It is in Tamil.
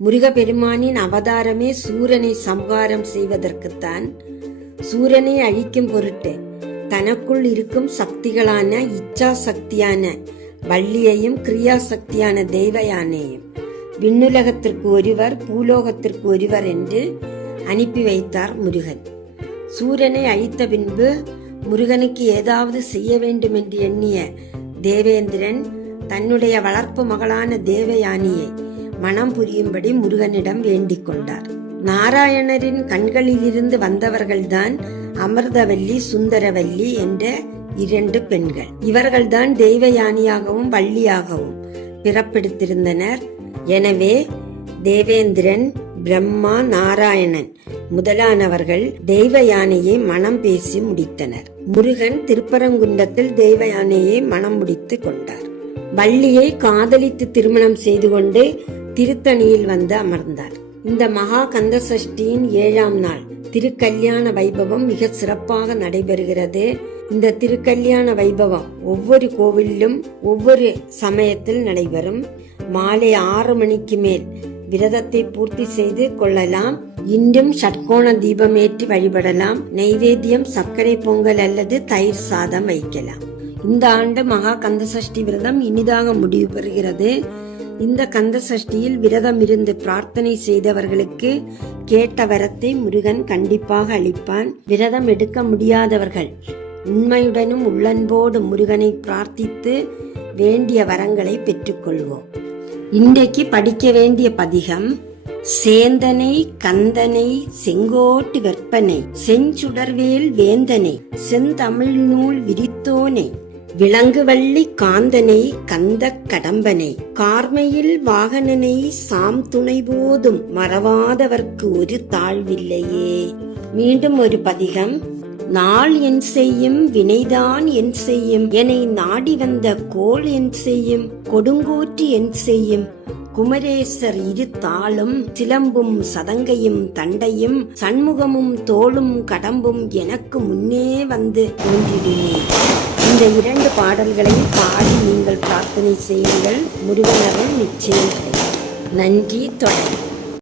முருகப்பெருமானின் அவதாரமே சூரனை சம்ஹாரம் செய்வதற்குத்தான். சூரனை அழிக்கும் பொருட்டு தனக்குள் இருக்கும் சக்திகளான இச்சா சக்தியான வள்ளியையும் கிரியா சக்தியான தெய்வ யானையும் விண்ணுலகத்திற்கு ஒருவர் பூலோகத்திற்கு ஒருவர் என்று அனுப்பி வைத்தார் முருகன். சூரனை அழித்த பின்பு முருகனுக்கு ஏதாவது செய்ய வேண்டும் என்று எண்ணிய தேவேந்திரன் தன்னுடைய வளர்ப்பு மகளான தேவயானியை மனம் புரியும்படி முருகனிடம் வேண்டிக் கொண்டார். நாராயணரின் கண்களிலிருந்து வந்தவர்கள்தான் அமிர்தவல்லி சுந்தரவல்லி என்ற 2 பெண்கள். இவர்கள்தான் தெய்வயானியாகவும் வள்ளியாகவும் பிறப்பெடுத்திருந்தனர். எனவே தேவேந்திரன், பிரம்மா, நாராயணன் முதலானவர்கள் தெய்வ யானையை மனம் பேசி முடித்தனர். முருகன் திருப்பரங்குன்றத்தில் தெய்வ யானையை மனம் முடித்து கொண்டார். வள்ளியை காதலித்து திருமணம் செய்து கொண்டு திருத்தணியில் வந்து அமர்ந்தார். இந்த மகா கந்த சஷ்டியின் 7ஆம் நாள் திருக்கல்யாண வைபவம் மிக சிறப்பாக நடைபெறுகிறது. இந்த திருக்கல்யாண வைபவம் ஒவ்வொரு கோவிலும் ஒவ்வொரு சமயத்தில் நடைபெறும். மாலை 6 மணிக்கு மேல் விரதத்தை பூர்த்தி செய்து கொள்ளலாம். இன்றும் ஷட்கோண தீபம் ஏற்றி வழிபடலாம். நைவேத்தியம் சர்க்கரை பொங்கல் அல்லது தயிர் சாதம் வைக்கலாம். இந்த ஆண்டு மகா கந்த சஷ்டி விரதம் இனிதாக முடிவு பெறுகிறது. இந்த கந்த சஷ்டியில் விரதம் இருந்து பிரார்த்தனை செய்தவர்களுக்கு கேட்ட வரத்தை முருகன் கண்டிப்பாக அளிப்பான். விரதம் எடுக்க முடியாதவர்கள் உண்மையுடனும் உள்ளன்போடு முருகனை பிரார்த்தித்து வேண்டிய வரங்களை பெற்றுக்கொள்வோம். இன்றைக்கு படிக்க வேண்டிய பதிகம் சேந்தனை கந்தனை செங்கோட்டு வெற்பனை செஞ்சுடர்வேல் வேந்தனை செந்தமிழ் நூல் விரித்தோனை விலங்குவள்ளி காந்தனை கந்த கடம்பனை கார்மையில் வாகனனை சாம் துணை போதும் மறவாதவர்க்கு ஒரு தாழ்வில்லையே. மீண்டும் ஒரு பதிகம். நாள் என் செய்யும் வினைதான் என் செய்யும் என்னை நாடி வந்த கோள் என் செய்யும் கொடுங்கோற்றி என் செய்யும் குமரேசர் 2 தாளும் சிலம்பும் சதங்கையும் தண்டையும் சண்முகமும் தோளும் கடம்பும் எனக்கு முன்னே வந்து தோன்றிடுமே. இந்த 2 பாடல்களை பாடி நீங்கள் பிரார்த்தனை செய்யுங்கள். முருகனருள் நிச்சயம் கிடைக்கும். நன்றி. தொடரும்.